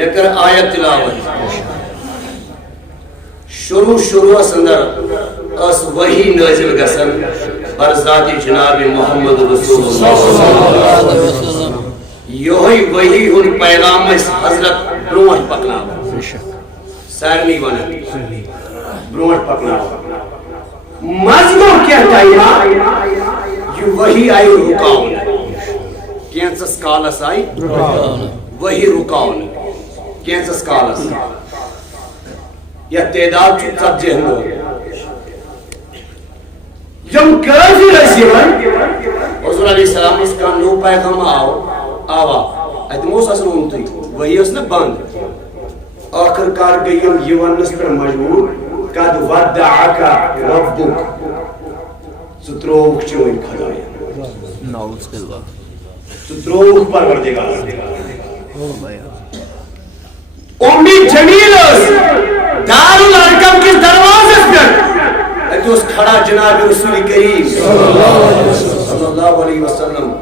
میں کر آیت تلاوت شروع اندر اس وحی نازل گسن بر ذات جناب محمد رسول اللہ یہی وحی ان پیغام حضرت برونٹ پکنا سارنی ونن برونٹ پکنا مضمون کیا چاہیے یہ وحی آئی رکاون کینسس کالس آئی وحی رکاون کینسس کالس یا تعداد چھو ژتجی لوگ یم کافر ٲسۍ حضور علیہ السلام اس کا نو پیغام آوا اتم اوس آسان اونتُے وحی ٲس نہٕ بنٛد آخر کار گٔے یم یہ وننس پٮ۪ٹھ مجبور قد ودعک ربک ژٕ ترٛووُکھ چٲنۍ خداین ژٕ ترٛووُکھ پروردگار امی جمیل ٲس دارالارقم کس دروازس پٮ۪ٹھ اتہِ اوس کھڑا جناب رسول کریم صلی اللہ علیہ وسلم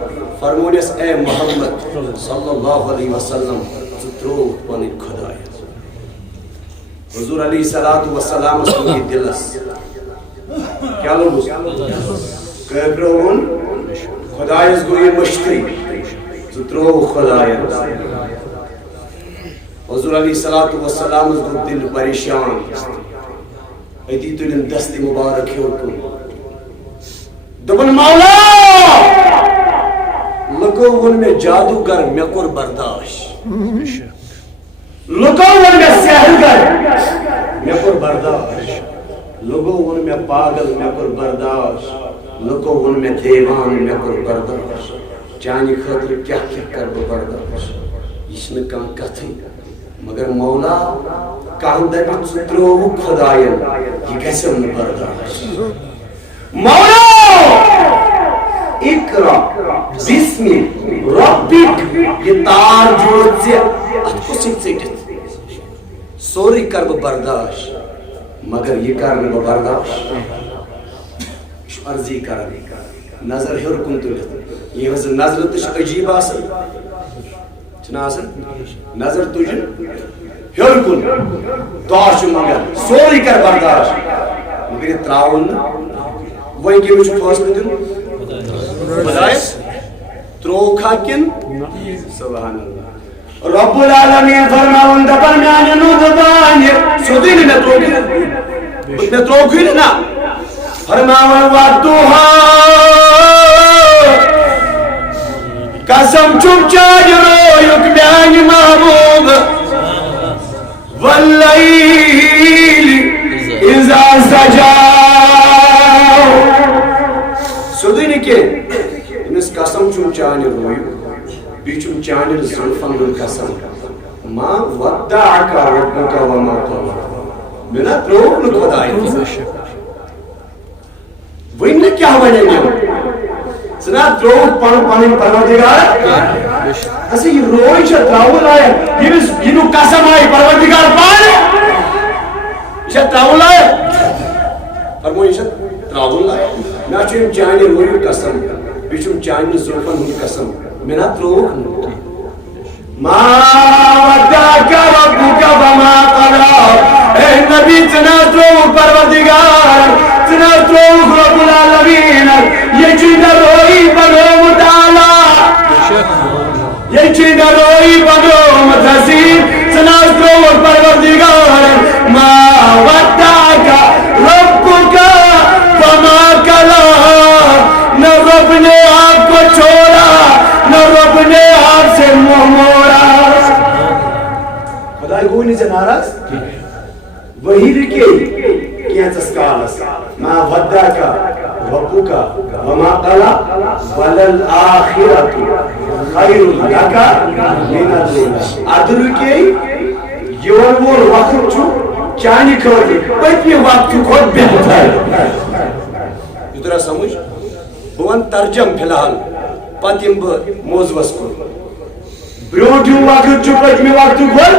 فرمونس اے محمد صلی اللہ علیہ وسلم ژٕ ترٛووُکھ پنٕنۍ خداین حضور علیہ السلام اس دلس کیا لوگ کبرو ان خدایس گو یہ مشتری سترو خدایس حضور علیہ السلام اس گو دل پریشان ایتی تلن دست مبارک ہے کن دبن مولا لگو ان میں جادوگر میں کور برداشت لوگوں میں سحرگر میں کور برداشت لوگوں میں پاگل میں کور برداشت لوگوں میں دیوان میں کور برداشت چانی خاطر کیا کر برداشت اس نے کہاں کتھی مگر مولا کہاں دبی سترو خداین یہ کیسے انہیں برداشت مولا اقرا بسم ربک یہ تار جوڑت سے اتکو سکتے سوری کر برداشت مگر یہ کرنے برداشت عرضی کرنے نظر ہر کن تلت یہ حضر نظر تش عجیب آسن چنا آسن نظر تجن ہر کن داشت مگر سوری کر برداشت مگر یہ تراؤن وہیں کی مجھے فاصلہ دن خدایس تروکھا کن سبحان اللہ رب العالمین فرماؤن دپن میانے نو دبانی سودی نے تروکھی نا فرماؤن وردوہا قسم چپ چاج رویک میانی محبوب واللیل اذا سجاو سودی نے کہ انس قسم چپ چاج رویک بیچم چانل زلفن القسم ما ودعک ربک وما قلى منا تروک نہ خدای وین کیا ونے سنا تروک پن پروردگار اسی یہ روئی چھ تراول آیا یہ نو قسم آئی پروردگار پائے یہ تراول آیا فرموئی چھ تراول آیا نا چھ چانل روئی قسم بیچم چانل زلفن القسم منا تروک ما ودعک ربک وما قلى اے نبی تنا تروک پروردگار تنا تروک رب العالمین یہ چیز روئی بنو مطالعہ یہ چیز روئی بنو متحسین تنا تروک پروردگار ما ودعک ربک وما قلى نہ رب نے آپ کو چھوڑا نہ رب نے آپ سے منہ موڑا خدای کوئی نہیں سے ناراض وہی لکھے کینسس کالس ما ودعک ربک وما قلى وللآخرۃ خیر لک من الأولى ادر کے یون وہ وقت چھو چانی کھوڑی پتنی وقت کھوڑ بہتر ادھر سمجھ بون ترجم فی الحال پتیم موضوعس کو برونٹیو وقت چھو پتمی وقت کھوڑ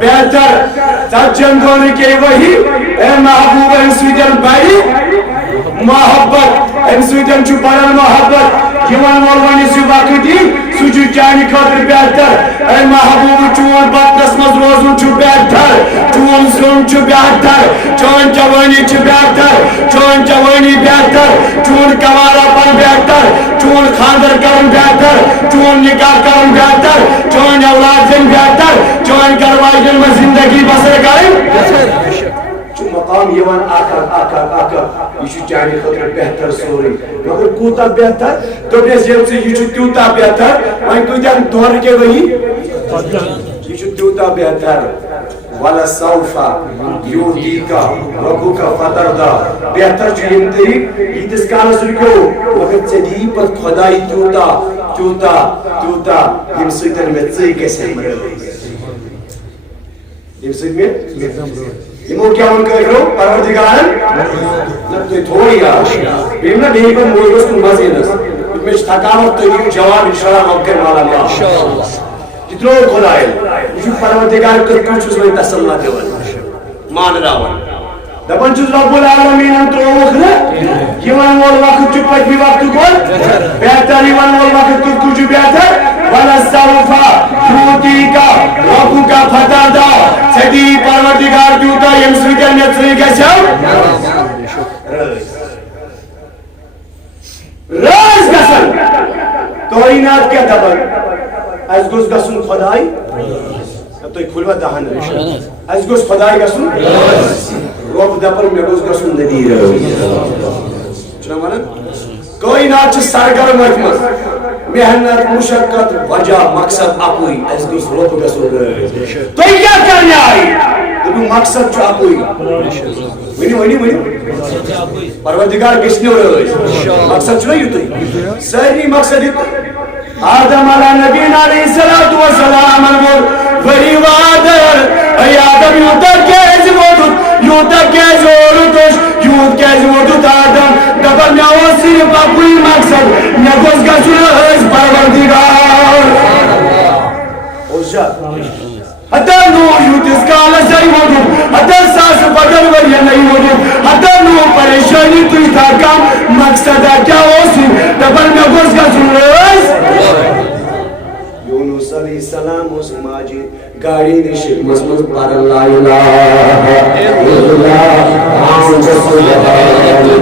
بہتر ترجم کرنے کے وہی اے محبوب انسویدن بھائی محبت انسویدن چھو پرن محبت یوان مولوانی سی وقت دی سوچو چانی خاطر بہتر اے محبوب چون مز روزن چھ بہتر چون سن چھ بہتر چون جوانی چھ بہتر چون جوانی بہتر چون کمارا پن بہتر چون خاندر کرن بہتر چون نکاح کرن بہتر چون اولاد دن بہتر چون گھر واجن میں زندگی بسر کریں چون مقام یوان آکر یہ چھ چانہ خاطر بہتر سوری مگر کوتا بہتر دوپنس یم سے یہ چھ تیوتا بہتر وۄنۍ کۭتیاہ دۄہر کے وہی یہ چھ تیوتا بہتر وَلَسَوْفَ يُعْطِيكَ رَبُّكَ فَتَرْضَىٰ بہتر چھ یم طریق ییٖتِس کالس رُکیو مگر ژےٚ دِیی پتہٕ خۄداے تیوتا یم سۭتۍ مےٚ ژٕے گژھِ یم سۭتۍ مےٚ یمو کیا ان کرو پروردگارن تو تھوڑی آش بیم نہ نہیں پر موجود کن مزینس میں تھکاوٹ تو یہ جواب انشاءاللہ رب کے مالا اللہ انشاءاللہ جتنو خدای یہ پروردگار کو کچھ میں تسلی دیوان مان راون دپن چھ رب العالمین ان تو وخر یوان ول وقت چھ پتہ وقت کول بہتر یوان ول وقت کچھ بہتر ولا سوفا یوتیکا ربک فتادا سدی پروردگار دیوتا یم سویدن میں ژٕے گژھو راز گژھن کائنات کیا دپن اس گوٚژھ گژھُن خداے تُہۍ کھُلوا دہن اس گوٚژھ خداے گژھُن رب دپن مےٚ گوٚژھ گژھُن نبی چھُنا ونان کائنات چھ سرگرم اتھ محنت مشقت وجہ مقصد اکوئی اس گوٚژھ رب گژھُن تُہۍ کیٛاہ کرنہِ آیہِ دوٚپُکھ مقصد چھُ اکوئی ؤنِو پروردگار گژھِ نہٕ رٲضۍ مقصد چھُنا یُتُے سٲری مقصد یُتُے آدم علیہ نبینا علیہ الصلوۃ والسلام ووٚن ؤری وادر اے آدم یوٗتاہ کیٛازِ ووتُتھ یوٗتاہ کیٛازِ اورُتھ یوٗت کیٛازِ ووتُتھ آدم دپان مےٚ اوس صرف اکُے مقصد مےٚ گوٚژھ گژھُن رٲضۍ پروردگار حتیٰ نوح یوٗتِس کالس اے ووتُتھ حتیٰ ساسہٕ بدل ؤرین اے ووتُتھ حتیٰ نوح پریشانی تُج تھکان مقصدا کیٛاہ اوسُے دپان مےٚ گوٚژھ گژھُن رٲضۍ یونس علیہ السلام اوس ماجد گاڑی نِش منٛز پران لا الہ الا اللہ محمد رسول اللہ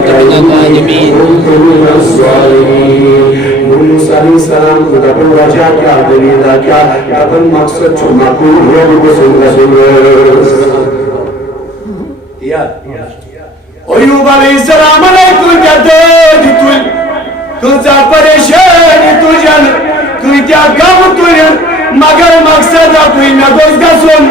یونس علیہ السلام کو دپان وجہ کیا دلیل کیا دپان مقصد چھُ مقبول رب گژھُن ایوب علیہ السلام کۭتیاہ دٲدۍ تُلۍ کۭژاہ پریشٲنی تُجن کۭتیاہ غم تُلن مگر مقصد اکُے مےٚ گوٚژھ گژھُن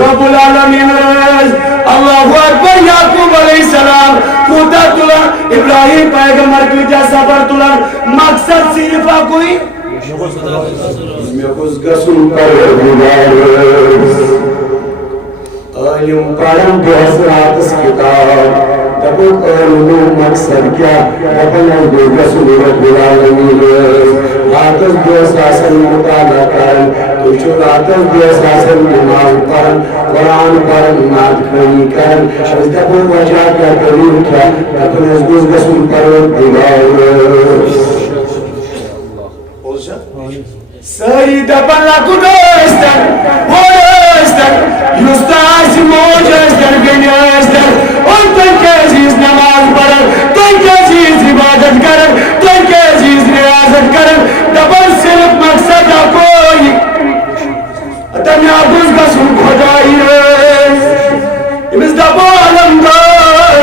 رب العالمین رٲضۍ اللہ اکبر یعقوب علیہ السلام کوٗتاہ تُلان ابراہیم پیغمبر کۭتیاہ صبر تُلان مقصد صرف اکُے مےٚ گوٚژھ گژھُن پروردگار رٲضۍ عالم پرن دۄہس راتس کتاب دپُکھ عالمو مقصد کیا دپان اس گوٚژھ گژھُن رب العالمین رٲضۍ راتس دۄہس آسان مطالعہ کران تُہۍ چھِو راتس دۄہس آسان نماز پران قرآن پران نعت خوانی کران أسۍ دپو وجہ کیا دلیل کیا دپان اس گوٚژھ گژھُن پروردگار رٲضۍ سٲری دپان لۄکُٹ ٲسۍتن بوٚڑ ٲسۍتن یُس تہِ آسہِ موج ٲسۍتن بیٚنہِ ٲسۍتن اور تُہۍ کیٛازِ ییٖژ نماز پران تُہۍ کیٛازِ ییٖژ عبادت کران تُہۍ کیٛازِ ییٖژ ریاضت کران دپان صرف مقصد اکوے دپان مےٚ گوٚژھ گژھُن خۄداے رٲضۍ أمِس دپو علمدار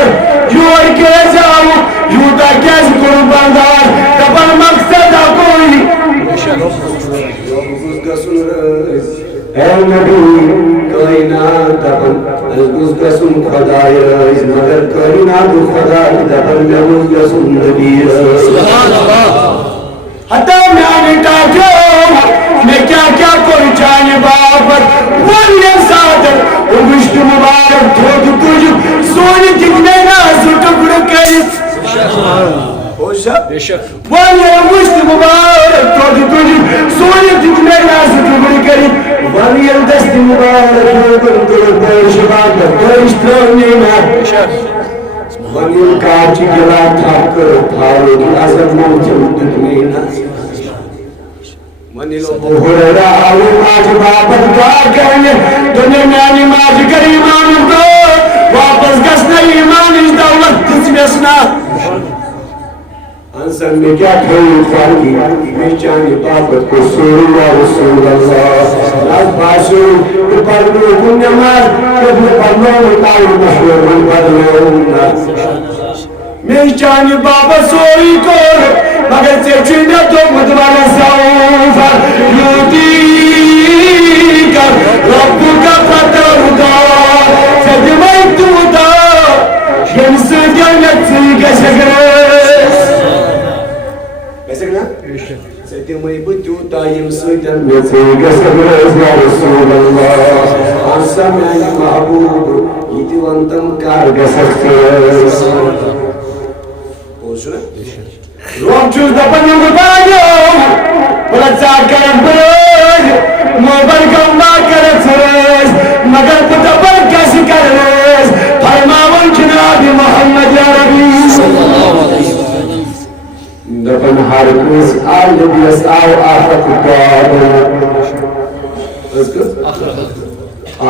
یور کیٛازِ آوُکھ یوٗتاہ کیٛازِ کوٚرُکھ برداش دپان مقصد اکوے اے نبی کائنات دپان اس گوٚژھ گژھُن خداے رٲضۍ مگر کائناتُک خداے دپان مےٚ گوٚژھ گژھُن نبی رٲضۍ حتیٰ میانہِ ٹاٹھیو مےٚ کیٛاہ کیٛاہ کوٚر چانہِ باپتھ ووٚن ییٚمہِ ساتہٕ اُنگشتہٕ مُبارک تھوٚد تُجُکھ سونہِ دِتۍ مےٚ نہ زٕ ٹُکڑٕ کٔرِتھ ووٚن ییٚلہِ اُنگشتہٕ مُبارک تھوٚد تُجُکھ سونہِ دِتۍ مےٚ نہ زٕ ٹُکڑٕ کٔرِتھ ووٚن ییٚلہِ دستہِ مُبارک لوگُن تُلُکھ پٲشہِ واقعہٕ پٲشۍ ترٛٲو مےٚ ووٚن ییٚلہِ کاچہِ گِلاس تھپھ کٔرٕکھ فاروق اعظم موتِم دیُت مےٚ نہ ہریرہ آج بابت کار کرنے دنیا میں نماز کر ایمان کو واپس گسنا ایمان اس دولت دس میں انسان میں کیا کھوئی فرقی میں چاہنی بابت کو سوری یا رسول اللہ از باشو کہ پرنو کن نماز کبھی پرنو مطائی مشور من پرنو میں چاہنی بابت سوری کور مگر چیچینہ تو مدوانا سوفا یوتی کر رب کا فتر دا چدمائی تو دا شمس جنت سی گشگرس کیسے کنا؟ چدمائی بتو تا یمس جنت سی گشگرس یا رسول اللہ آنسا میں محبوب یہ وانتم کار گشگرس پوچھو نا؟ روم چوز دپن یم بانیو بلد زار کرن برد موبر گمبا کرن سرز مگر پتبر کسی کرنز فرماون جناب محمد یا ربی دپن ہر کس آل نبیس آو آخرت کار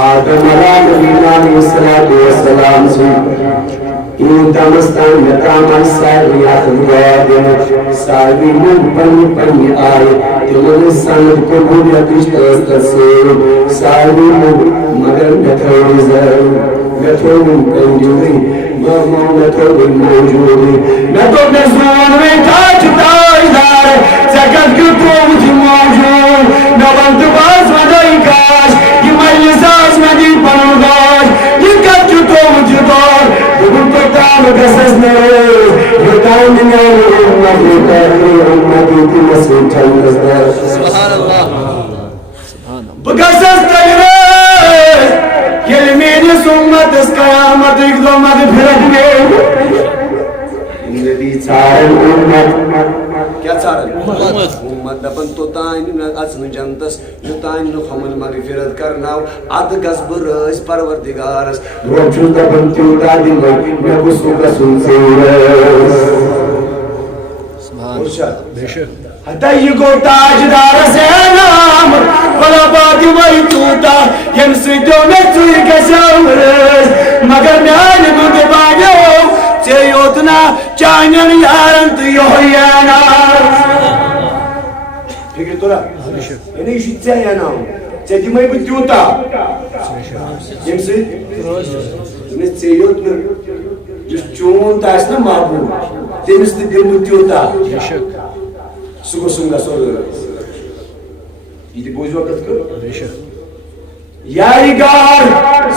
آدم علیہ السلام سے این دمستان یتامان ساری آخر ساری من پنی آئے تمن سند کو بودیا کشت سے ساری من مگر نتھوڑی زر نتھوڑی کنجوری نتھوڑی موجودی نتھوڑی نزون میں تاجتا ادار زکت کی قوت موجود نوانت باز مدائی کاش یہ مجلساز مدی پنوگاش یہ کت کی قوت دار دبن تو تام گسس نیز یہ تایم نیز امتی تیرنی امتی تیمسوی چلنز در سبحان اللہ بگسس تیرنز یہ میری سمت اس قیامت ایک دو مد پھرک گئے نبی چارن امت کیا چارن امت دپن تو تائن اچن جنتس یو تائن خمن مغفرت کرناو اد گسب رس پروردگارس روم چوز دپن تیوتا دن میں گسو گسن سیرس حتی یہ گو تاجدار سے نام بلا باتی وی توتا یم سیدو میں توی گسامرس مگر میں آنے مدی باگیو چیوتنا چانین یارن تو یوہیانا فکر تو رہا یعنی یہ شد چاہیانا چاہتی میں بتیوتا یم سید انہیں چیوتنا جس چون تاسنا محبوب تیمس تی دل بتیوتا سگو سنگا سور یہ تی بوجھ وقت کر یاری گار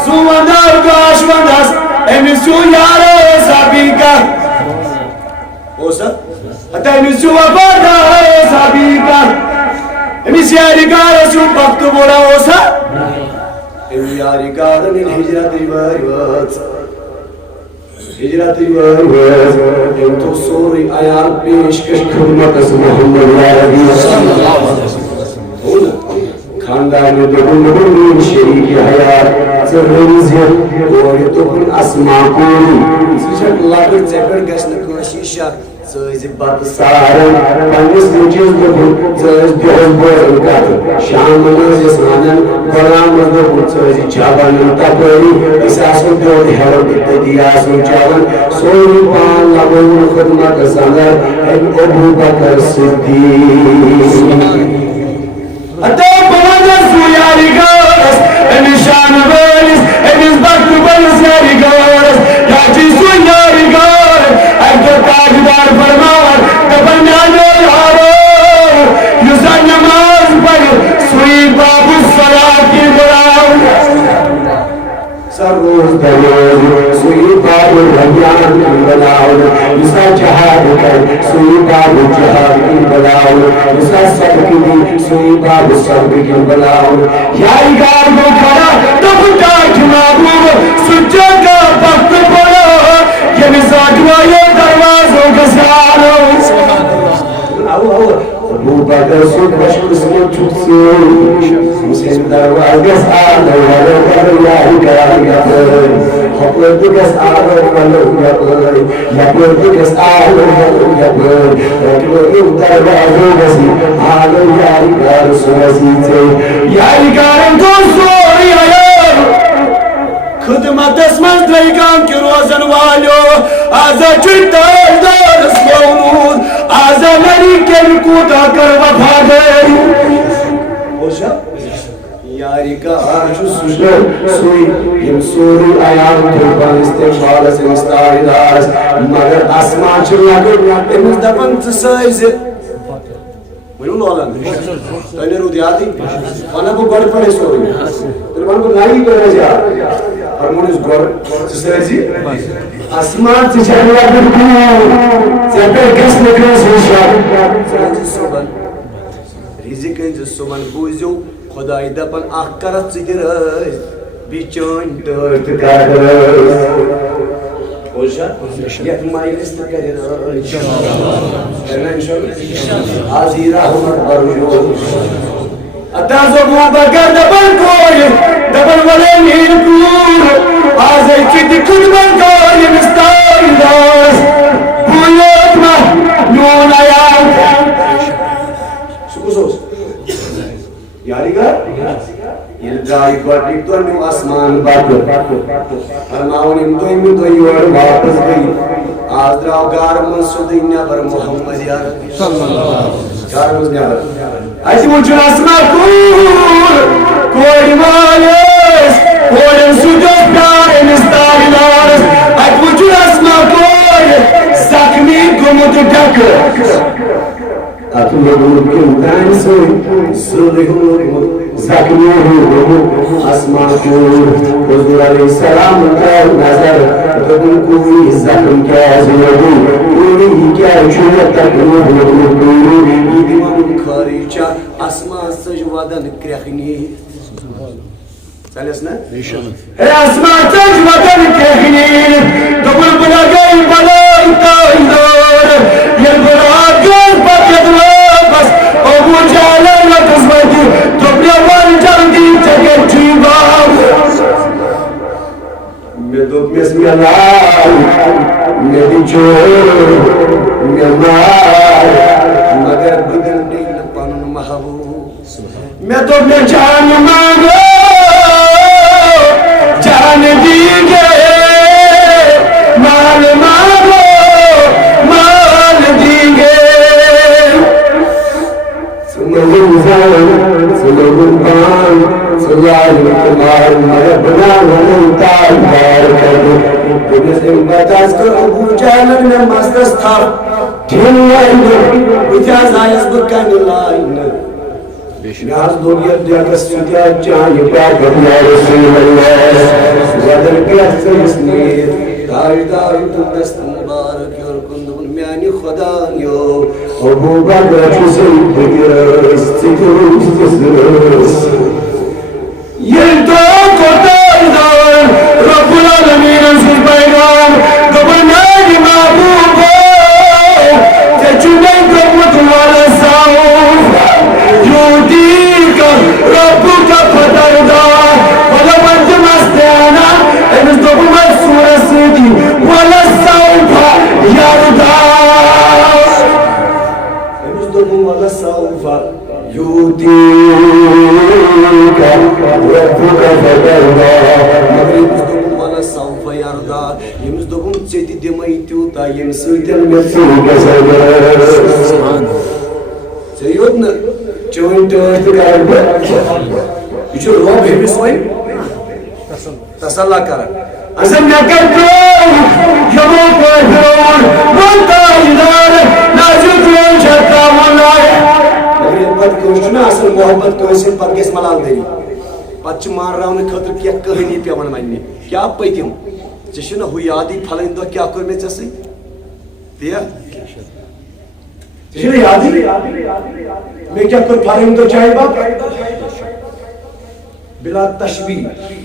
سوندر گاش وندس امیسو یارو سابی کا اوسا حتی امیسو وفادا سابی کا امیس یاری گار سو بخت بولا اوسا امی یاری گار من ہجرت ریوائیوات ہجرت ریوائیوات ام تو سوری آیات پیش کش خدمت اس محمد عربی صلی اللہ علیہ وسلم خاندان دبن شریک حیات زرزیت کوئی دبن اسما کوئی سیشک لگر چکر گشن کوشی شک زیز بات سارن پانیس نجیز دبن زیز بیوز بورن کات شام نزیز مانن برام دبن زیز چابان تاپری اساسو دیو دیارو دیاسو چاون سوری پان لگن خدمت سندر ابو بکر صدیق Até palavras suiarigas, emis chanaveres, emis bactubelos yarigas, yati suiarigas, até tajidar farmar, tabanhado yaro, yusan namaz par, sui babu salati barau. Sarroz dayod, sui babu rayyan barau, yusa jihad kar, sui babu jihad barau, yusa sabki di, sui babu sabki barau. Yari gar ko khara, tabta jmabub, sujjada bakt pora, ye misajwa ye darwazo ka saro. ابو بکر سے خوش قسمت چھکسی حسین دروازگس آدھو ولو یاری کار یقر حقلتگس آدھو ولو یقر یقلتگس آدھو ولو یقر حقلتگس دروازو بسی آدھو یاری کار سوسی سے یاری کارم تو سوری آیار خدمت اسمن دریگام کی روزن والیو آزا چلتاج دار اسمونود آزا مریکن کوتا کر وفادر خوشا یاری کا آرچو سجل سوئی یم سوری آیام تربان استقبال سے مستاری دارس مگر اسمان چلنا کر امز دفن تسائز ویلو لولن تینے رو دیاتی انا کو گوڑ پڑے سوری تربان کو نائی کرنے جا ہرمونیس گوڑ سسائزی اسمان سے چلنا کر سیپر کس نکلے سوشا سوبن ریزی کنج سوبن بوزیو خدای دپن اخ کرت سگرائز بیچون ترت کردائز خوشا یک مایلست کردائز کرنا انشاءاللہ آزی رحمت برجو اتازو ابو بکر دبن کوئی دبن ولین ہین کور آزی چیتی خدمت کوئی مستاری دارس بویوت ما نون آیام سکو سوس یاری گا یلدائی گوڑی تو نو اسمان باٹو ہماؤنیم دوئی میں دوئی اور واپس گئی آز دراؤ گارمن سودی نیبر محمد یا ربی گارمن نیبر ایسی مجھو اسمان کوئی مالیس کوئی سودو پیار مستاری لارس ایسی مجھو اسمان کوئی زخمی گمت ڈکر اطلبو کمتان سوئی صلحو زخمی اسمان کور حضور علیہ السلام کا نظر تکن کوئی زخم کیا زیادو کوئی کیا چھوڑا تکنو یہ دیوان خاریچا اسمان سجودن کرخنی سالیس نا؟ اے اسمان سجودن کرخنی دبل بنا گئی بلائی تائیدار یہ بنا گئی پاکت واپس ابو جالن لکسمتی دبل وان جلدی چکے چیباب میں دو بسم اللہ میں دی چور میں مار مگر بدن دیل پانن محبوب میں دو میں جان مانگو جان دیگے مال مانگو مال دیگے سمجھن زان سمجھن بان سجال کمال مربنا ونمتال بار کردو بنس امبتاز کر ابو جالن میں مستس تھا ٹھین لائن بجاز آئیس بکن لائن ناز دنیا دیگس سدیا چانی پاکت یا رسول اللہ ودر پیت سنسنیر تاجدار دست مبارک یرکندون میانی خدایو ابو بکر چوزن بگرس تکروز تسرس یلدو کتایدار رب العالمین انسل پیغام گبرنائی محبوبو تجنن قوت والا ساؤف یودی کا رب کا فتردار ولا بنت مستیانا امس دو مصور سیدی ولا ساؤف یاردار امس دو ولا ساؤف یودی کا رب کا فتردار مگر امس دو ولا ساؤف یاردار امس دو چیتی دمائی تیوتا یم سیدن مصور گزر سیود نا چون تیوست کرد یہ چھو روب ہمیس ہوئی تسلح کرن ازم نکر کرو یمو پر فرون منتا ادار نازل کرون چھتا مولائے مگر یہ بات کوشنا اصل محبت کوشن پر کس ملال دینی پچ مار راؤن خطر کیا کہنی پیون ماننی کیا پیتیم چشنا ہوئی آدھی پھلیں دو کیا کوئی میں چسی دیا چشنا یادی میں کیا کوئی پھلیں دو چاہی باپ بلا تشبیح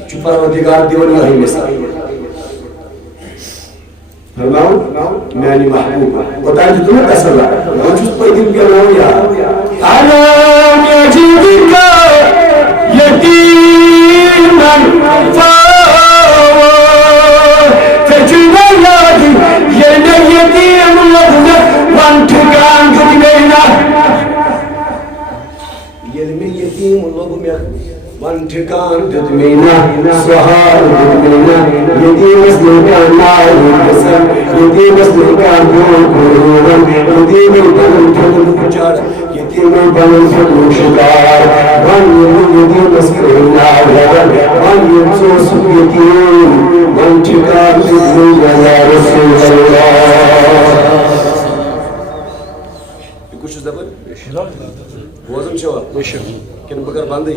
جو پروردگار دیوانی آئی مثال فرماؤں میں محبوب بتائیں جو تمہیں تسلح میں چوز پہ دن پیا ناؤں یا ألم يجدك يتيما فآوى فجنياتي يلي يتيم لبنا وانتقام قدمينا يلي يتيم لبنا وانتقام قدمينا سهار قدمينا يدي مسلكان نار القسم يدي مسلكان بوكورون يدي من كل فجار يدي من فضل شكار وان يدي مسكين نار وان يمسوس يتيم وانتقام قدمينا يا رسول الله يكوش الزبط؟ بوزم شوا؟ كن بگر بندی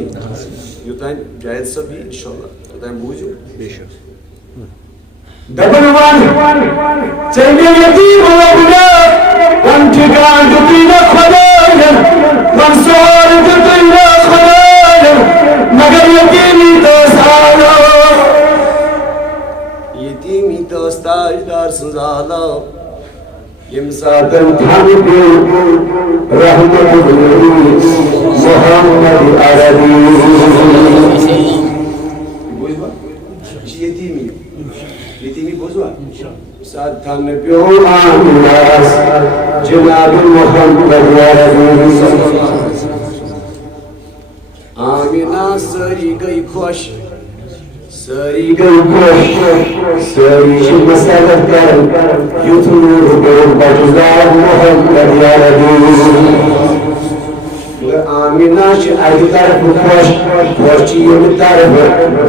یوتان جاید سبھی انشاءاللہ یوتان بوجھو دبنوان چلیے یتیم لبنا وانتقام دتینا خدایا منصور دتینا خدایا مگر یتیمی دوستانا یتیمی دوستاجدار سنزالا يمساتن تحمدو رحمة محمد عربي بوزوا يتيمي بوزوا ساتن بيوم الناس جناب محمد عربي آمنا سري گئی خوش ساری گئی خوش ساری مسالت کر یتنور گئی بجزار محمد یا ربی آمینہ چھ اگی طرف خوش خوشی یم طرف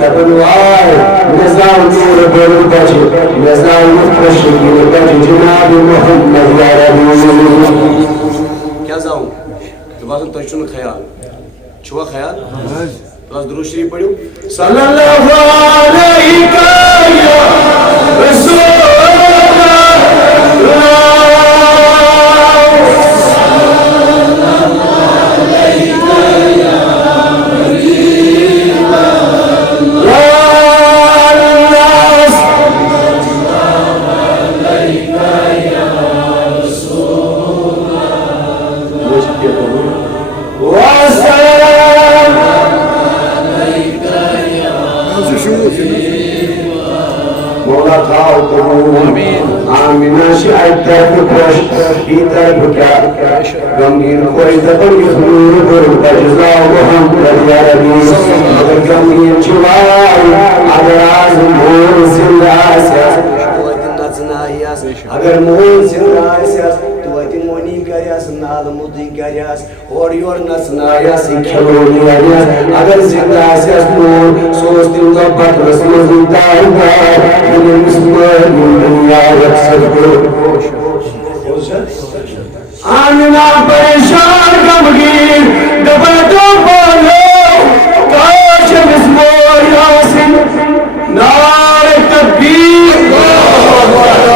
دبنوار نظام نور بول بچ نظام خوش یم بچ جناب محمد یا ربی کیا زاؤں تو بازن تو چون خیال چھوا خیال بس درود شریف پڑھو صلی اللہ علیہ یا رسول آمینہ شاید طرف خوش ہی طرف کیا غمگین خوش دبن یخنور برو بجزا محمد یا ربی اگر غمگین چوائی اگر آزم مون زندہ آسیاس تو ایتن نچنا آئیاس اگر مون زندہ آسیاس تو ایتن مونی کریاس نال مدی کریاس اور یور نچنا آئیاس کھلونی آئیاس اگر زندہ آسیاس مون سوچتی لبت رسول زندہ آئیاس من مسلم دنیا یکسر کرو آمینہ پریشان غمگین دبن تو بولو کاش مسمور یاسین نار تکبیر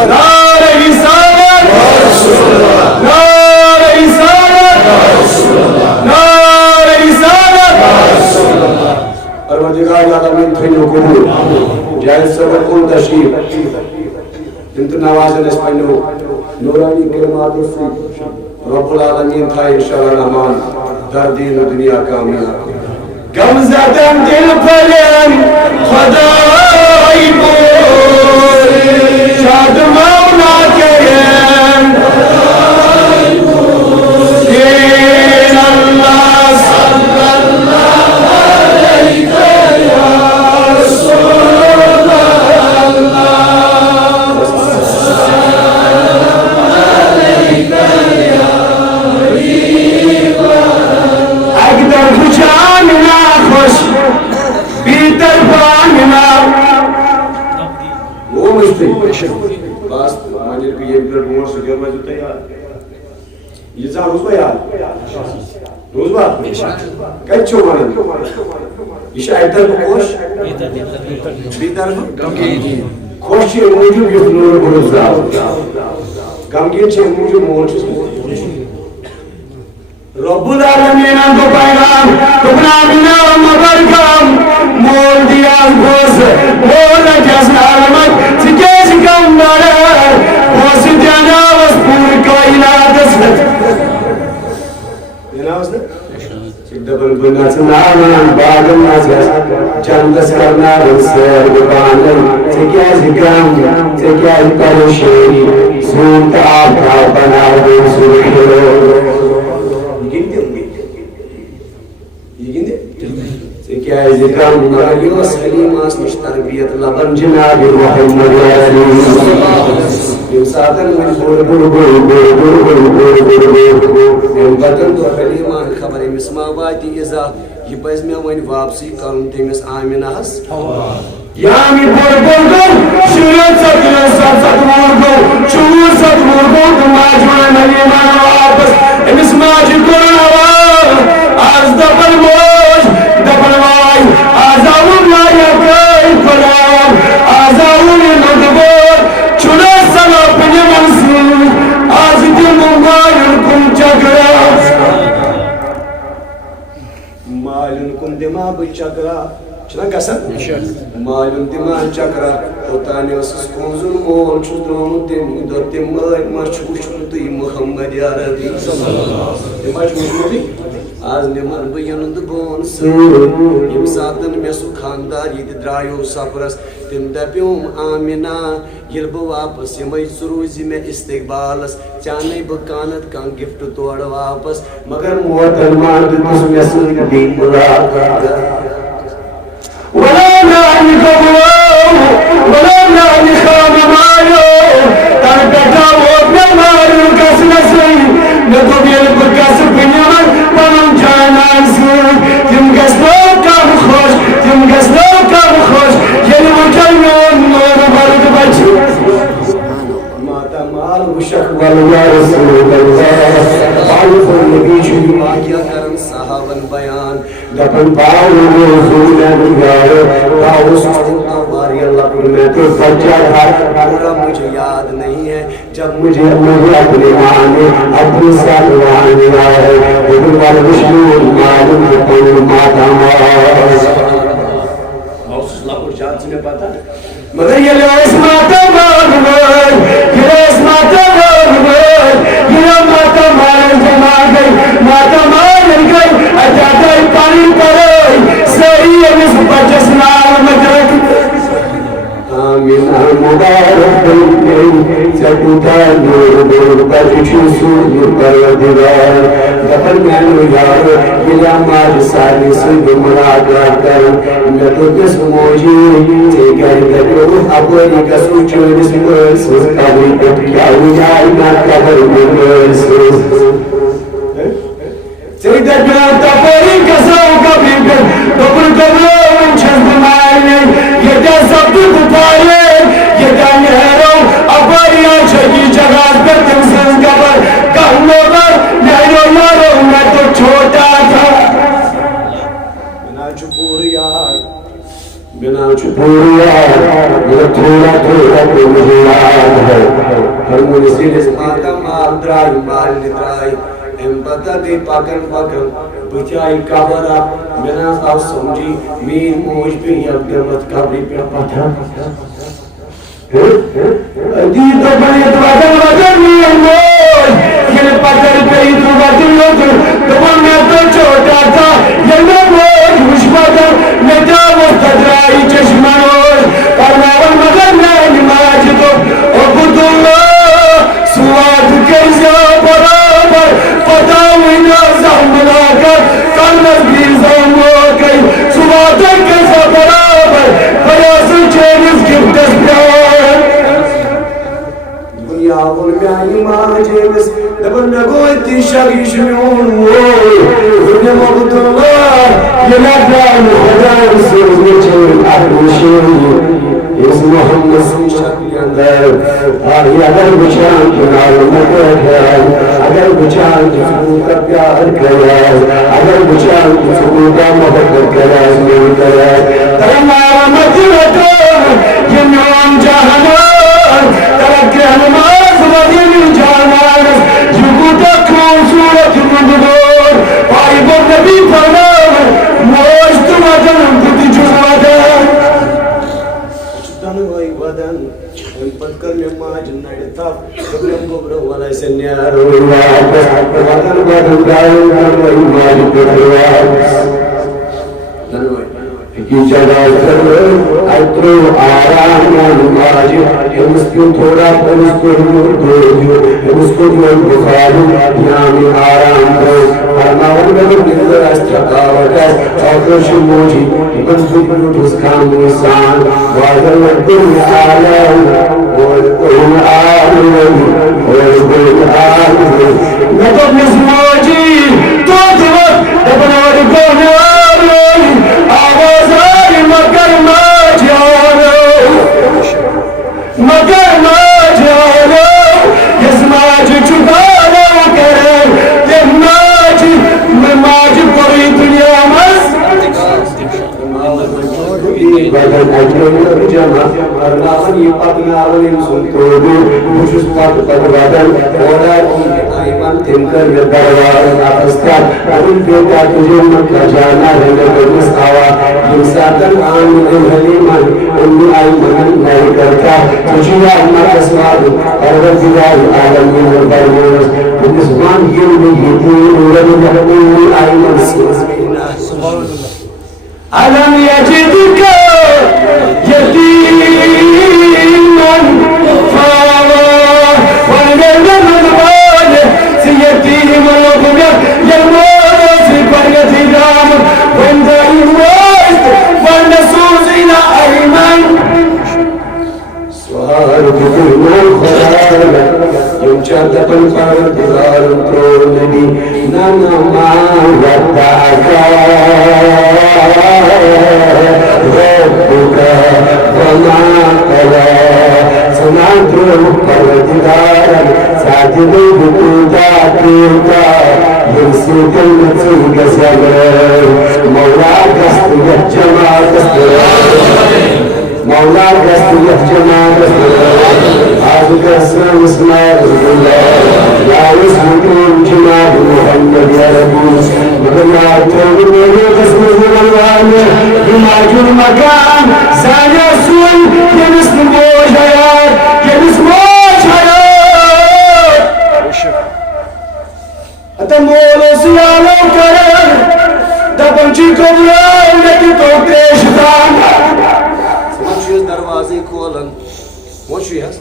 نار رسالت نار رسالت نار رسالت پروردگار العالمین تھنو قبول جائز سبب کن تشریف انت نوازن اس پنو نورانی کلمات سے رب العالمین تھا انشاءاللہ رحمان در دین و دنیا کامیاب غم زدم دل پرم خدای بود شاد مولا کرم دین اللہ صلی اللہ علیہ یا رسول بس مانجر بھی یہ بلڈ بومر سکر میں جو تیار یہ زان روز با یاد روز با کئی چھو مانن یہ شاید در بکوش بیدر خوش چیئے موجود یہ نور بروز دا غمگین چیئے موجود موجود رب العالمین کو پیغام تمنا بنا مبرکم مول دیا گوز مول جزن علمت سکیز کم نارر گوز دیانا وز پور کائنات اسمت دیانا وز بنامان باغن نزگس جنگس کرنارن سیر بانن سکیاز گم سکیاز پریشانی سون تا آب تا بناون سوکھرو سکیاز گم مرالیو سلیم آسنش تربیت لبن جناب محمد یم ساتن من بور بطن تو حلیمان خبر مسما واتی ازا یہ پز میں ون واپسی کرن تمس آمینہ ہس یامی بور شیرت ست مورگو چور ست مورگو تو ماجوان حلیمان واپس امس ماجی کرن آز دبل موج دبل وائی آزاون لایا کئی خداوان آزاون مدبور چنہ سنا پنی منصور آز دن مالن کم چکرا مالن کم دما بچکرا چنہ گسن مالن دما چکرا اوتانی اسس کنزن مول چھ درون تم دو تم مچ وچھن تھی محمد عربی صلی اللہ علیہ وسلم مچ وچھن آز نمر بینند بون سر یم ساتن میں سو خاندار یہ درایو سفرس تم دپیوم آمینہ یل بہ واپس یمے سروزی میں استقبالس چانے بہ کانت کان گفٹ توڑ واپس مگر موتن مان دس میں سن دین ملاقات ولا نانی قبلو ولا نانی خام مالو تر بیٹا وہ بیمارو کس نسی نتو بیل بکس بنیان پنم جانان سر تم گس نو کم خوش تم گس نو کم خوش یعنی وجل میون نور برد بچی ماتا مال وشک والیا رسول اللہ عالف النبی شوی واقعہ کرن صحابن بیان دپن باو رسول نگار باو سستتا واری اللہ پر میں تو بچہ تھا پورا مجھے یاد نہیں ہے جب مجھے اپنے مانے اپنے ساتھ وانے آئے لیکن والوشنون معلوم بکن ماتا ماس اللہ کو شاہد سے میں پاتا مگر یہ لیس ماتا مانوائے یہ لیس ماتا مانوائے یہ ماتا مانن جمع گئی ماتا مانن گئی اجادہ پانی پڑھائی صحیح امس بچس نام مدرک آمین مبارک بلکن سکوتا نور نور بچو سور پروردگار دفن میں یار یہ ماج ساری سب ملاقات کر میں تو کس موجی تے کر دو اپنی کسو چوس مرس کبھی کیا ہوا نہ قبر مرس سیدہ جانتا پوری کسو کبھی ڈبل کبلو چند مائنے یہ دے سب تو پائے یہ دے نہرو اپنی آنچہ کی جگہ پر تم سن قبر کہنو پر نہرو یارو میں تو چھوٹا تھا بنا چپور یار یہ تھوڑا تھوڑا تو مجھے یاد ہے ہر مجھے سیلس ماتا مال درائی مال ندرائی ام بتا دے پاکن پاکن بچائی کابرا مینا آو سمجھی مین موج پہ یقدمت کابری پہ پتھا دید بلیت وطن مین موج یہ پتھر پہ ہی تو وطن لوگر دبن میں تو چھوٹا تھا یہ موج خوش وطن نجا مستدرائی چشمانوش کرناون مگر نین ماجدو عبداللہ سواد کیسا برابر فتاوی نازم ملاکر کلمت بیزم موکی سواد کیسا برابر بیاسل چینز گفتس بیار دنیا والمیانی ماجیمس دبن نگوی تی شاگیش میون موی دنیا عبداللہ یہ لگران خدان سوزنی چین احمشی اس محمد سے شکلی اندر آئی اگر بچان کنار مدد ہے اگر بچان کی سکون کا پیار کرے اگر بچان کی سکون کا محبت کرے میں کرے ترمار مدرکان یہ نام جہنان ترک نماز مدین جانان یکو تکون صورت مندور پائی بر نبی فرمان موشت وطن کتی جو وطن پتکر میں ماج نڑ تھا قبلم گبر والا سنیار وطن بدن گائے وہی ماج پر کی جگہ پر اترو آرام نماز اس کو تھوڑا پر اس کو دو اس کو جو بخار نام آرام دو فرماون میں نظر استقامت اور شموجی منصوب اس کام انسان واذل الدنيا عالم والقرآن عالم والقرآن عالم نتوب نسموجي توتبت دبنور قوم مگر ما جانو اس ماج چکانا کرے یہ ماج پوری دنیا مس بدن اجر جمع کرناون یہ پتناون سنتوبو مجھس پت بدن اولا ایمان تنکر دروار آفستان ان بیتا تجھے مکہ جانا رہنے برمس آوا انساتن آن حلیمان ان ایمان نہیں کرتا تجھے اما کسواد پروردگار عالمین البرمونس بنسبان یہ نہیں ورد ان ایمان سبحان اللہ ألم يجدك يتيما فآوى وأنزل الغال سيتيما وبقى يموت بقية دام وانت الوسط والنسوس إلى أيمن سؤال بكل الخلال يوم شرط بالفردار النبي نانا ما ودعك ربك وما قلى سمعت الفردار ساجد بكوتا كوتا يمسك المسيك سبر مولاك استجد جماعة مولاك استجد جماعة عبدك اسم اسماء الله لا اسمكم جماعة محمد يا ربي مدنا توبه قسم الوان بماج المكان زان يسوي يمسك موجيات يمسك موجيات اتمولو سيالو كرر دبنجي قبلان لكي توقتش دانا سمجھوز دروازی کھولن موچو یاس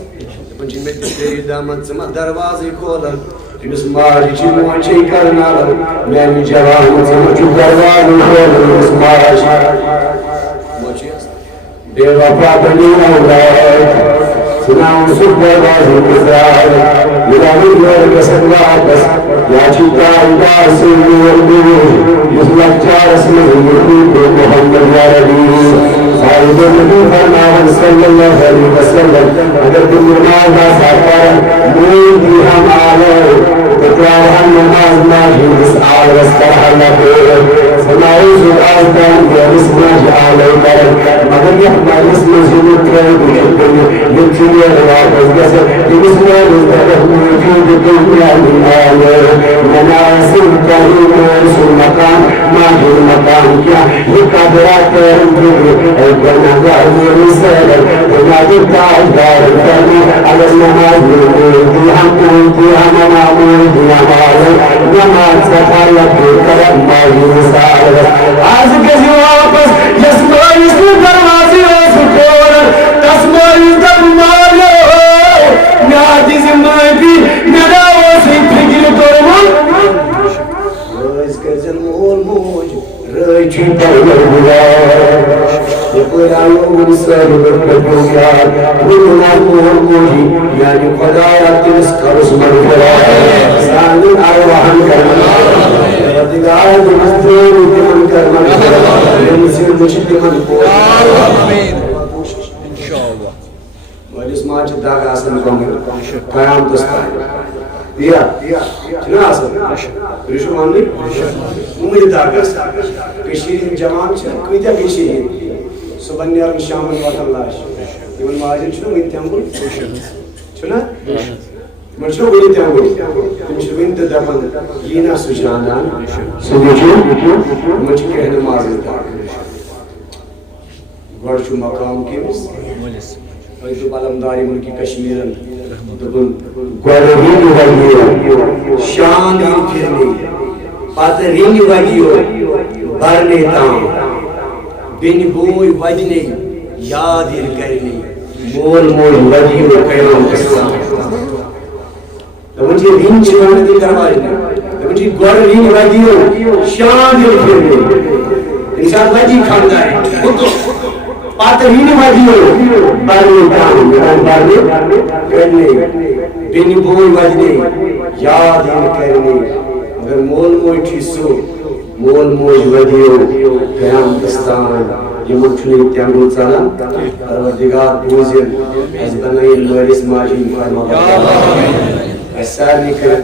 دبنجی میں تیری دامن سما دروازی کھولن تمس ماجی چی موچی کرنا میں جوان سمجھو دروازی کھولن تمس ماجی موچو یاس بے وفا بنی اولاد سناؤں سب دروازی کسرائے ملاوی دور کسر واپس یاچی تاریدار سنگی والبوش یسلک چارس میں یقین کو محمد یا ربی صاحب نبی فرماون صلی اللہ علیہ وسلم اگر تم نماز ساتھ مویدی ہم آلے تکرار ہم نماز ماجی اس آل رستر حلق سمائی سو آزدان یا اس ماجی آلے کرن مگر یہ ہمارے اس مجھے کرے بکر یتنی واپس گسر اس میں رزدر موجود دنیا من آلے مناسب کریم رسول مقام ماجی مقام کیا یہ قدرات کرن ونظر رسالة ونادي التعدار الثاني على المنازل ويديها ويديها مناموديها مالي وما تخلق بالكلام ما يرسال عازك جوابس يسمع يسمع دروازي وسكورا تسمع يسمع مالو نادي زمان بي نداوسي فكر كرمون روز كزن مول موج رجي بالغربلا يقول عيون سالب الكبير من الموجي يعني قضايا تسكر اسم الفراغ سعد الأرواح الكرمان ودقاء المستور من كرمان يمسير مشد من قول إن شاء الله والاسماء جداك أصلا قيام تستعي يا شنو أصلا ريشو ماني ممكن داك كشيرين جمان كويتا كشيرين سبحان شام الوطن لاش يقول ماجد شنو وين تنقول شنو من شنو وين تنقول شنو وين تدفن ينا سجانا سجون من شو كهنا ماجد ورشو مقام كيمس ویدو علمداری ملکی کشمیرن دبن گوڑی وگیو شان ہی پھرنی پتہ رینی وگیو برنے تام بین بوئی وجنے یاد ہی کرنی مول مول وگیو قیام قسم دبن جی رین چکانے دی کروائی دبن جی گوڑی وگیو شان ہی پھرنی انسان وجی کھاندہ ہے پاترین وجیو برنے تام برنے کرنی بین بوئی وجنے یاد ہی کرنی اگر مول موئی ٹھیسو مول موئی وجیو قیام دستان یہ مٹھلی تیانگل چانا پروردگار بوزن از بنائی لوریس ماجی فرما ایسا نہیں کرن